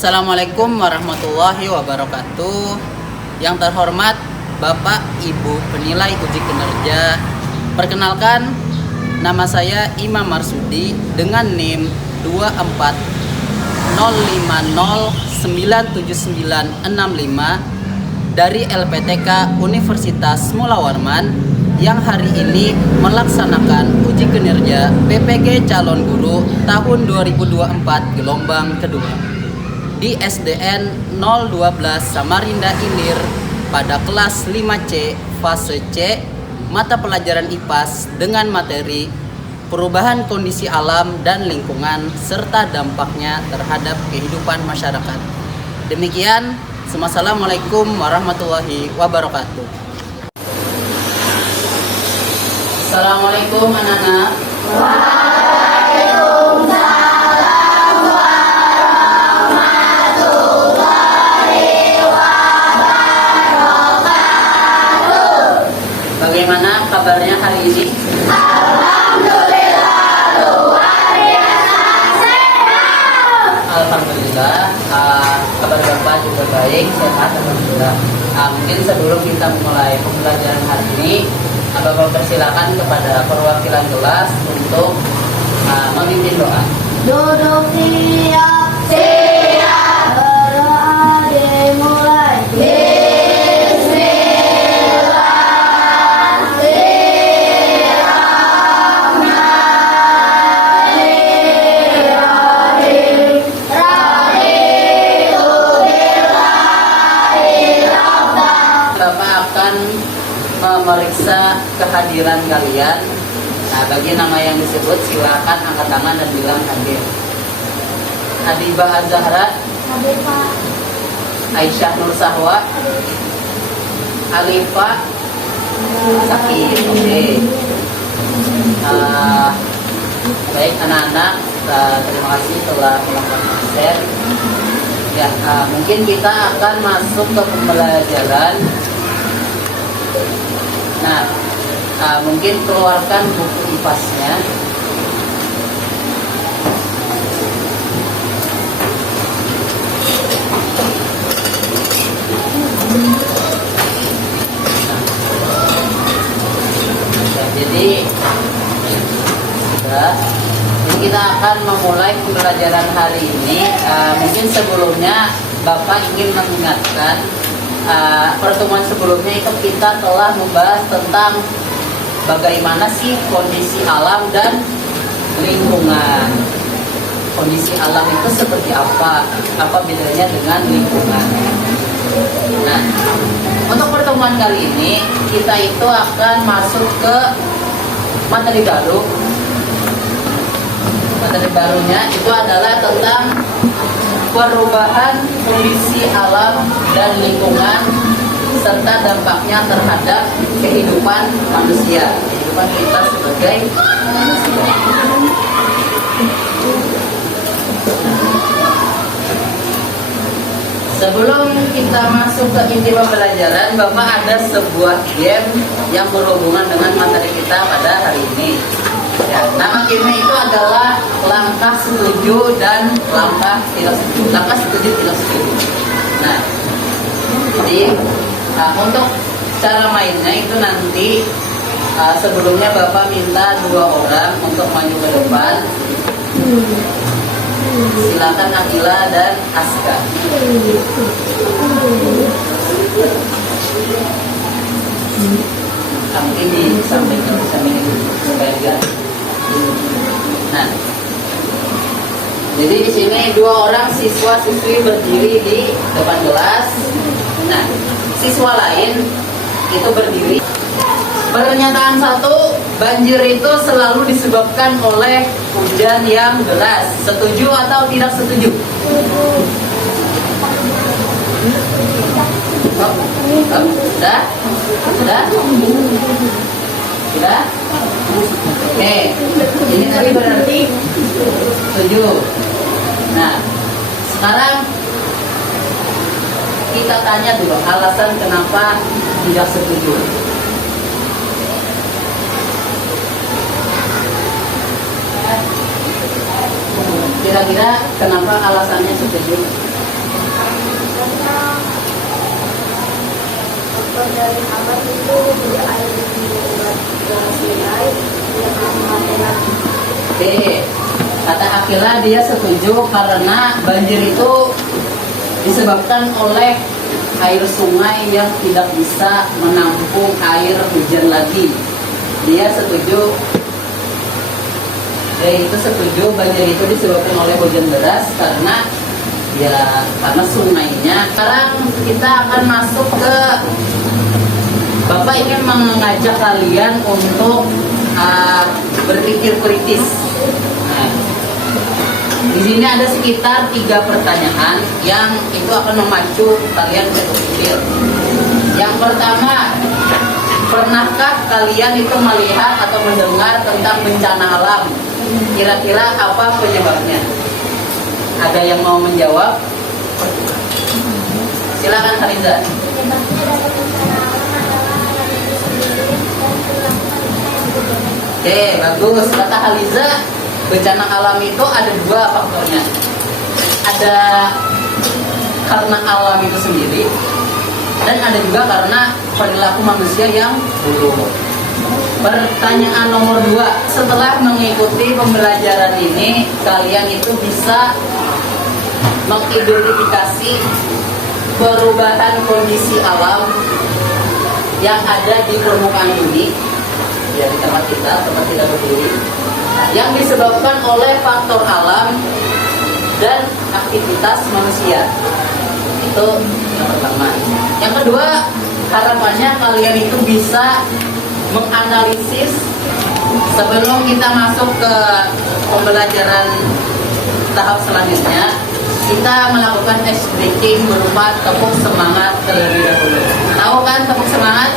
Assalamualaikum warahmatullahi wabarakatuh. Yang terhormat Bapak Ibu penilai uji kinerja, perkenalkan nama saya Imam Marsudi dengan NIM 240097965 dari LPTK Universitas Mula Warman yang hari ini melaksanakan uji kinerja PPG calon guru tahun 2024 gelombang kedua di SDN 012 Samarinda Ilir pada kelas 5C fase C mata pelajaran IPAS dengan materi perubahan kondisi alam dan lingkungan serta dampaknya terhadap kehidupan masyarakat. Demikian, Assalamualaikum warahmatullahi wabarakatuh. Assalamualaikum anak-anak. Bagaimana kabarnya hari ini? Alhamdulillah, luar biasa sehat. Alhamdulillah, kabar Bapak juga baik, sehat alhamdulillah. Mungkin sebelum kita mulai pembelajaran hari ini, Bapak persilakan kepada perwakilan kelas untuk memimpin doa. Duduk siap, siap. Berdoa dimulai. Memeriksa kehadiran kalian. Bagi nama yang disebut silakan angkat tangan dan bilang hadir. Adibah Az-Zahra, Hadir Pak. Aisyah Nur Sahwa, Alifah sakit. Oke. Baik anak-anak, terima kasih telah melakukan konser. Ya, mungkin kita akan masuk ke pembelajaran. Nah, mungkin keluarkan buku IPAS-nya. Jadi kita akan memulai pembelajaran hari ini. Mungkin sebelumnya Bapak ingin mengingatkan, pertemuan sebelumnya itu kita telah membahas tentang bagaimana sih kondisi alam dan lingkungan. Kondisi alam itu seperti apa bedanya dengan lingkungan. Nah, untuk pertemuan kali ini kita itu akan masuk ke materi baru. Materi barunya itu adalah tentang perubahan kondisi alam dan lingkungan serta dampaknya terhadap kehidupan manusia, kehidupan kita sebagai manusia. Sebelum kita masuk ke inti pembelajaran, Bapak ada sebuah game yang berhubungan dengan materi kita pada hari ini. Ya, nama game itu adalah langkah setuju dan langkah tidak setuju. Langkah setuju tidak setuju. Nah, jadi untuk cara mainnya itu nanti sebelumnya Bapak minta 2 orang untuk maju ke depan. Silakan Akila dan Aska. Mungkin di samping supaya enggak. Nah, jadi di sini 2 orang siswa-siswi berdiri di depan kelas. Nah, siswa lain itu berdiri. Pernyataan 1, banjir itu selalu disebabkan oleh hujan yang deras. Setuju atau tidak setuju? Sudah? Sudah? Sudah? Oke, ini tadi berarti setuju. Nah, sekarang kita tanya dulu alasan kenapa tidak setuju. Kira-kira kenapa alasannya setuju? faktor dari alam itu berair membuat sungai yang mengalir lagi. Oke, kata Akila dia setuju karena banjir itu disebabkan oleh air sungai yang tidak bisa menampung air hujan lagi. Dia setuju, itu setuju banjir itu disebabkan oleh hujan deras karena sungainya. Sekarang kita akan masuk ke Bapak ingin mengajak kalian untuk berpikir kritis. Nah, di sini ada sekitar 3 pertanyaan yang itu akan memacu kalian berpikir. Yang pertama, pernahkah kalian itu melihat atau mendengar tentang bencana alam? Kira-kira apa penyebabnya? Ada yang mau menjawab? Silakan Hariza. Penyebabnya dari bencana alam adalah alam itu sendiri dan perilaku manusia yang berbeda. Oke, bagus. Kata Haliza, bencana alam itu ada 2 faktornya. Ada karena alam itu sendiri, dan ada juga karena perilaku manusia yang buruk. Pertanyaan nomor 2, setelah mengikuti pembelajaran ini, kalian itu bisa mengidentifikasi perubahan kondisi alam yang ada di permukaan bumi, ya di tempat kita berdiri, yang disebabkan oleh faktor alam dan aktivitas manusia. Itu yang pertama. Yang kedua, harapannya kalian itu bisa menganalisis sebelum kita masuk ke pembelajaran tahap selanjutnya. Kita melakukan ice breaking berupa tepuk semangat terlebih dahulu. Tahu kan tepuk semangat?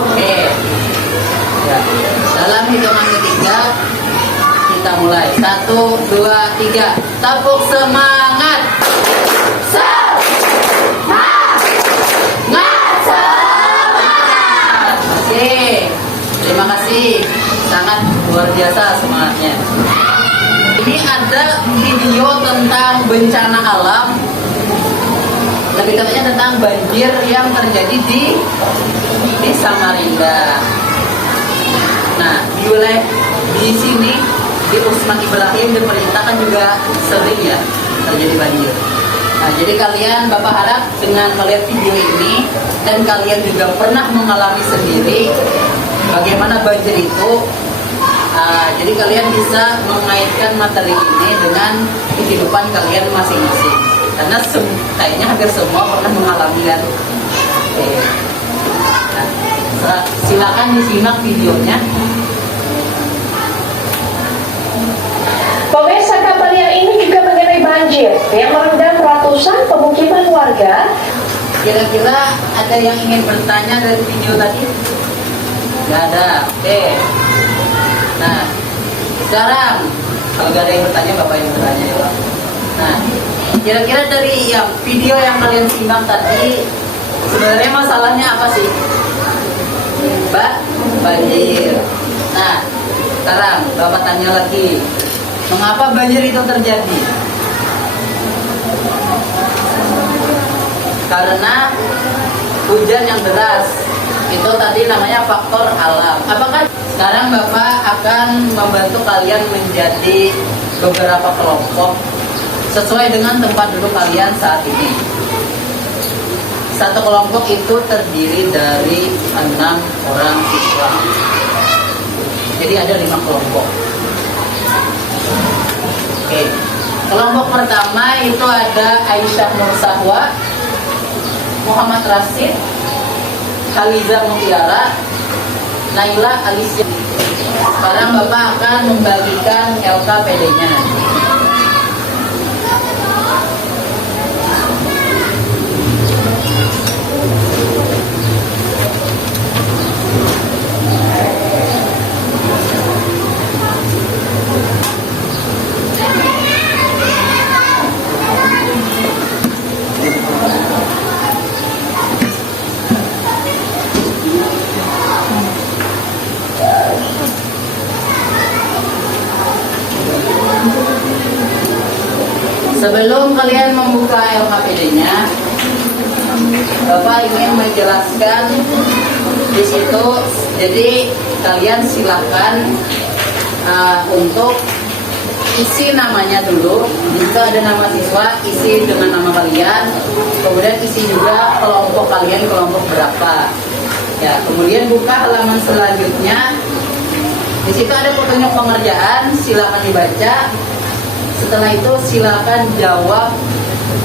Oke. Ya. Dalam hitungan ketiga kita mulai. 1, 2, 3. Tepuk semangat. Oke. Terima kasih. Sangat luar biasa semangatnya. Ini ada video tentang bencana alam, lebih tepatnya tentang banjir yang terjadi di Samarinda. Nah, di sini di Usman Ibrahim diperintahkan juga sering ya terjadi banjir. Nah, jadi kalian, Bapak harap dengan melihat video ini dan kalian juga pernah mengalami sendiri bagaimana banjir itu. Jadi kalian bisa mengaitkan materi ini dengan kehidupan kalian masing-masing. Karena kayaknya hampir semua pernah mengalami kan. Oke. Nah, silakan disimak videonya. Pemirsa, kabar yang ini juga mengenai banjir yang merendam ratusan pemukiman warga. Kira-kira ada yang ingin bertanya dari video tadi? Gak ada. Oke. Nah, sekarang kalau gak ada yang bertanya, Bapak yang bertanya ya Pak. Nah, kira-kira dari yang video yang kalian simak tadi, sebenarnya masalahnya apa sih? Banjir. Nah, sekarang Bapak tanya lagi, mengapa banjir itu terjadi? Karena hujan yang deras. Itu tadi namanya faktor alam. Apakah sekarang Bapak akan membantu kalian menjadi beberapa kelompok sesuai dengan tempat duduk kalian saat ini. Satu kelompok itu terdiri dari 6 orang siswa. Jadi ada 5 kelompok. Oke. Kelompok pertama itu ada Aisyah Nur Sahwa, Muhammad Rasid, Haliza Mutiara, Naila Alicia. Sekarang Bapak akan membagikan LKPD-nya. Sebelum kalian membuka LKPD-nya, Bapak ingin menjelaskan di situ. Jadi kalian silakan untuk isi namanya dulu. Jika ada nama siswa, isi dengan nama kalian. Kemudian isi juga kelompok kalian, kelompok berapa. Ya, kemudian buka halaman selanjutnya. Di situ ada petunjuk pengerjaan, silakan dibaca. Setelah itu silakan jawab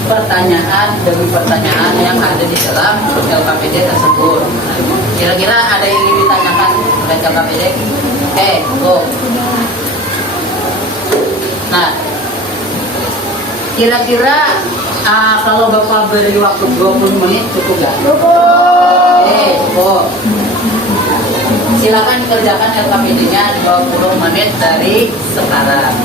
pertanyaan demi pertanyaan yang ada di dalam LKPD tersebut. Kira-kira ada yang ingin ditanyakan oleh LKPD? Oke, go. Nah, kira-kira kalau Bapak beri waktu 20 menit cukup nggak? Oke, cukup. Silakan kerjakan LKPD-nya 20 menit dari sekarang.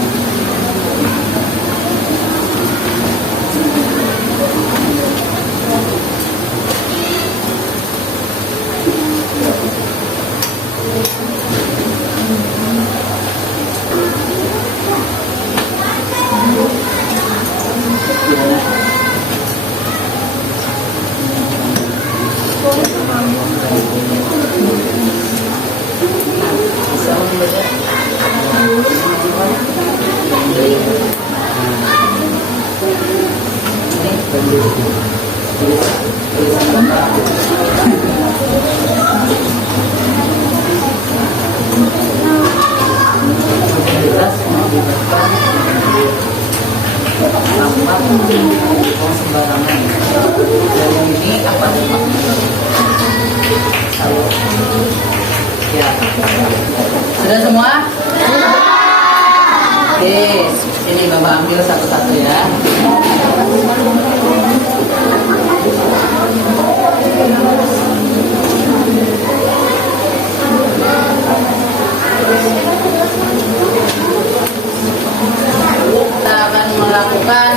Sudah semua? Oke, sini Bapak ambil satu-satu ya. Kita akan melakukan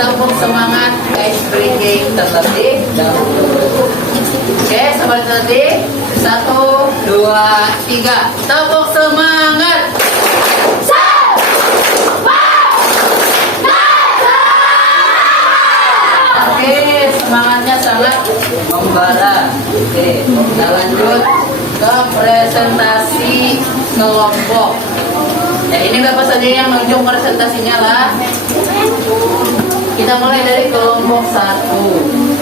tepuk semangat ice breaking terlebih dahulu. Oke, seperti tadi. 1, 2, 3. Tepuk semangat. Oke, semangatnya sangat membara. Oke, kita lanjut ke presentasi kelompok. Ya, ini Bapak sendiri yang nunjuk presentasinya lah. Kita mulai dari kelompok 1.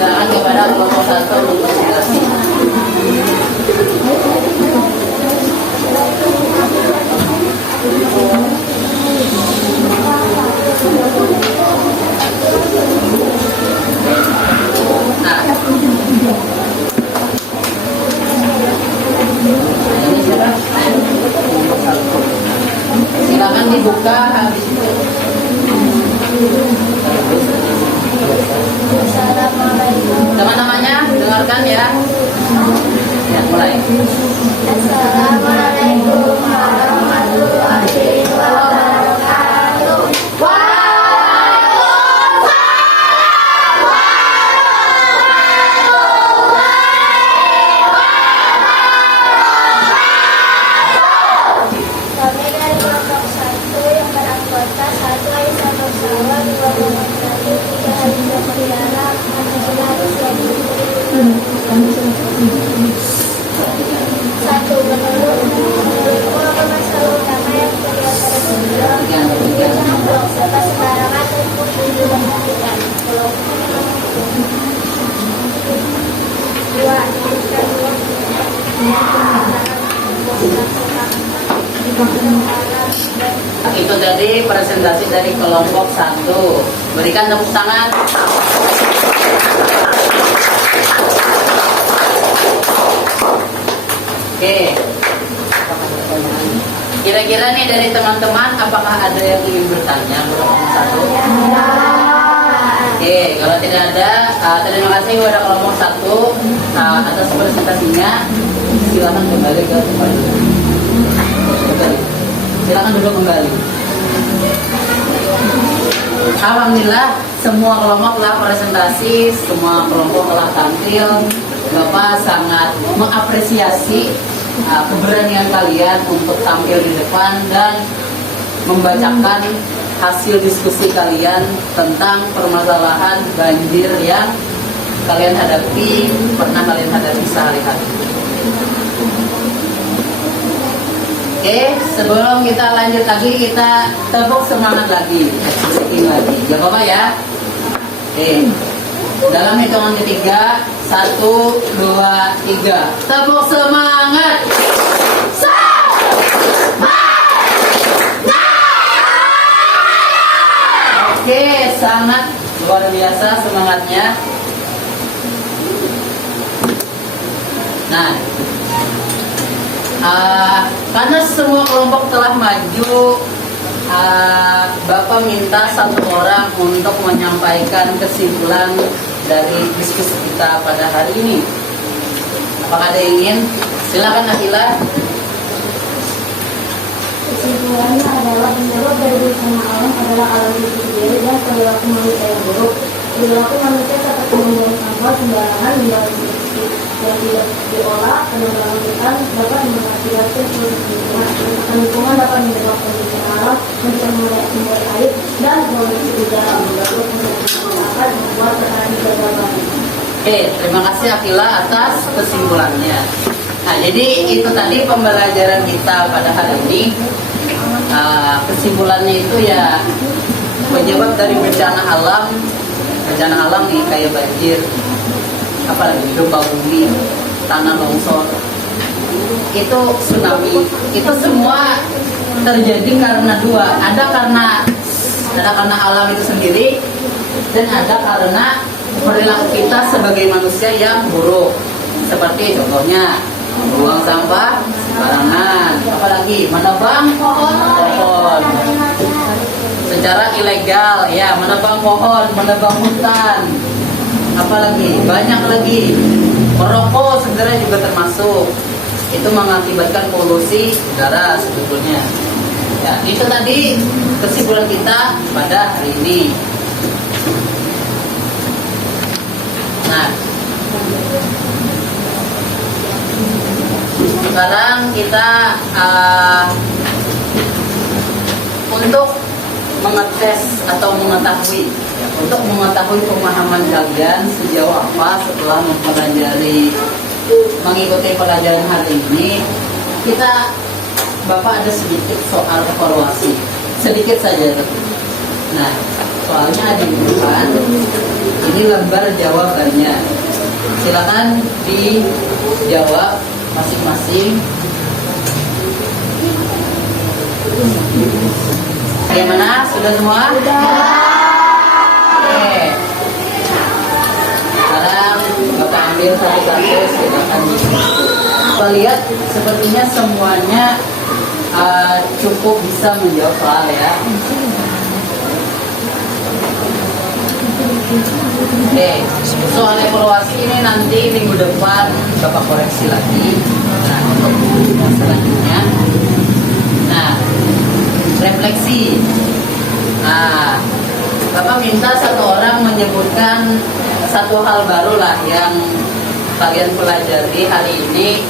Silakan kepada kelompok 1 untuk presentasi. Nah, silakan dibuka habis itu. Teman-temannya dengarkan ya. Ya, mulai. Assalamualaikum warahmatullahi wabarakatuh. Kami dari kelompok 1 yang beranggota 1 Aisyah Nursawa, 2 Muhammad Sari, 3 Hadiza Mutiara, 4 Haris Yadi. 1. Menurutmu apa masalah utama yang terlihat pada video? Buang sampah sembarangan untuk diberhentikan. 2. Berikan ruang Itu tadi presentasi dari kelompok 1. Berikan tepuk tangan. Oke. Kira-kira nih dari teman-teman apakah ada yang ingin bertanya kelompok 1? Oke, kalau tidak ada, terima kasih kepada kelompok 1 atas presentasinya. Silakan kembali ke tempat. Silakan duduk kembali. Alhamdulillah semua kelompok telah presentasi, semua kelompok telah tampil. Bapak sangat mengapresiasi keberanian kalian untuk tampil di depan dan membacakan hasil diskusi kalian tentang permasalahan banjir yang kalian hadapi, pernah kalian hadapi sehari-hari. Oke, sebelum kita lanjut lagi, kita tepuk semangat lagi, exciting lagi. Gak apa-apa ya. Oke, dalam hitungan ketiga, 1, 2, 3, tepuk semangat. Oke, sangat luar biasa semangatnya. Nah, karena semua kelompok telah maju, Bapak minta satu orang untuk menyampaikan kesimpulan dari diskusi kita pada hari ini. Apakah ada yang ingin? Silakan Akila. Kesimpulannya adalah penyebab dari bencana alam adalah alam itu sendiri dan perilaku manusia yang buruk. Perilaku manusia seperti membuang sampah sembarangan, membuang yang tidak diolah, penambangan hutan dapat mengakibatkan kerusakan lingkungan, dapat menyebabkan bencana alam, mencemari sumber air dan polusi udara, dapat membuat tekanan kegabalan. Oke, terima kasih Akila atas kesimpulannya. Nah, jadi itu tadi pembelajaran kita pada hari ini. Kesimpulannya itu ya, penyebab dari bencana alam nih kayak banjir, apalagi gempa bumi, tanah longsor, itu tsunami, itu semua terjadi karena dua. Ada karena alam itu sendiri, dan ada karena perilaku kita sebagai manusia yang buruk. Seperti contohnya buang sampah sembarangan, apalagi menebang pohon secara ilegal, ya, menebang pohon, menebang hutan, apalagi banyak lagi, merokok segera juga termasuk. Itu mengakibatkan polusi udara sebetulnya. Ya, itu tadi kesimpulan kita pada hari ini. Nah, sekarang kita untuk mengetes atau mengetahui, untuk mengetahui pemahaman kalian sejauh apa setelah mengikuti pelajaran hari ini, Bapak ada sedikit soal evaluasi, sedikit saja. Nah, soalnya ada di depan, ini lembar jawabannya. Silakan dijawab masing-masing. Bagaimana? Sudah semua? Oke. Sekarang Bapak ambil satu-satu, silakan. Kita lihat sepertinya semuanya cukup bisa menjawab soal ya. Oke, soal evaluasi ini nanti minggu depan Bapak koreksi lagi. Nah, untuk selanjutnya, nah, refleksi. Nah, Bapak minta satu orang menyebutkan satu hal baru lah yang kalian pelajari hari ini.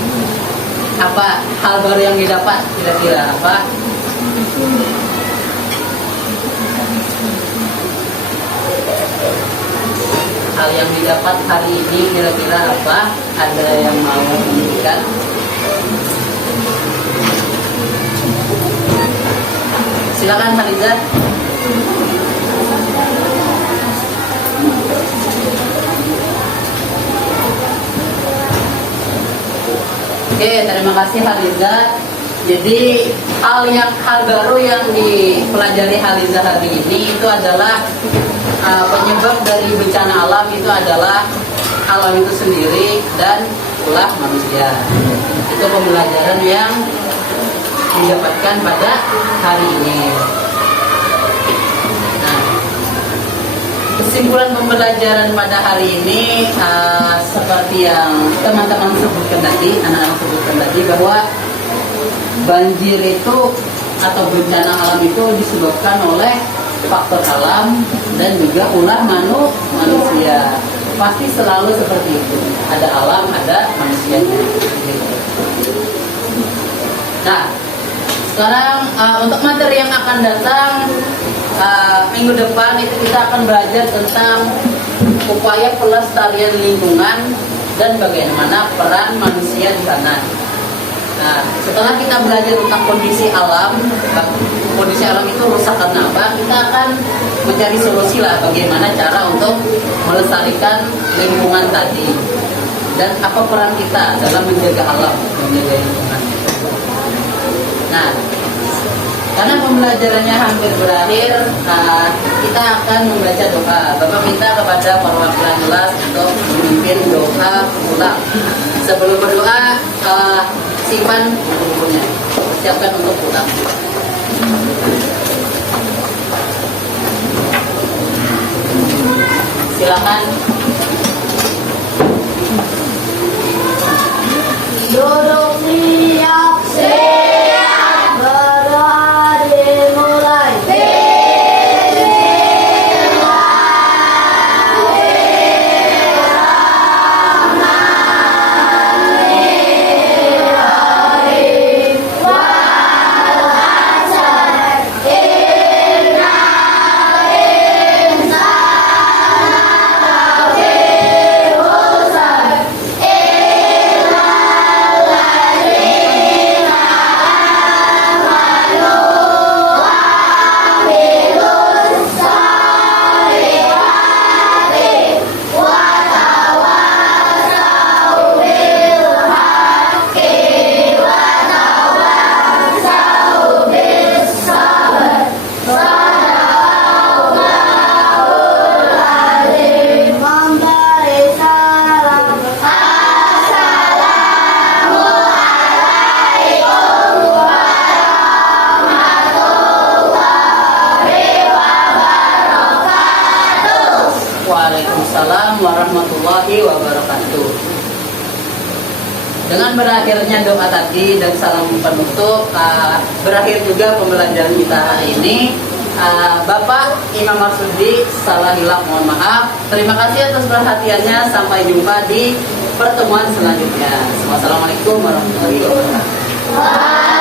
Apa hal baru yang didapat? Kira-kira apa? Hal yang didapat hari ini kira-kira apa? Ada yang mau menyebutkan? Silakan Hariza. Oke, terima kasih Hariza. Jadi hal baru yang dipelajari Hariza hari ini itu adalah penyebab dari bencana alam itu adalah alam itu sendiri dan ulah manusia. Itu pembelajaran yang didapatkan pada hari ini. Nah, kesimpulan pembelajaran pada hari ini seperti yang teman-teman sebutkan tadi, anak-anak sebutkan tadi, bahwa banjir itu atau bencana alam itu disebabkan oleh faktor alam dan juga ulah manusia. Pasti selalu seperti itu. Ada alam, ada manusia. Nah, Sekarang untuk materi yang akan datang minggu depan itu kita akan belajar tentang upaya pelestarian lingkungan dan bagaimana peran manusia di sana. Nah, setelah kita belajar tentang kondisi alam itu rusak karena apa? Kita akan mencari solusi lah bagaimana cara untuk melestarikan lingkungan tadi dan apa peran kita dalam menjaga alam, menjaga lingkungan. Nah, karena pembelajarannya hampir berakhir, kita akan membaca doa. Bapak minta kepada perwakilan kelas untuk memimpin doa pulang. Sebelum berdoa, simpan bukunya, siapkan untuk pulang. Silakan. Duduk siap, siap. Berdoa dimulai. Waalaikumsalam warahmatullahi wabarakatuh. Dengan berakhirnya doa tadi dan salam penutup, berakhir juga pembelajaran kita hari ini. Bapak Imam Marsudi, salah hilang mohon maaf. Terima kasih atas perhatiannya. Sampai jumpa di pertemuan selanjutnya. Wassalamualaikum warahmatullahi wabarakatuh.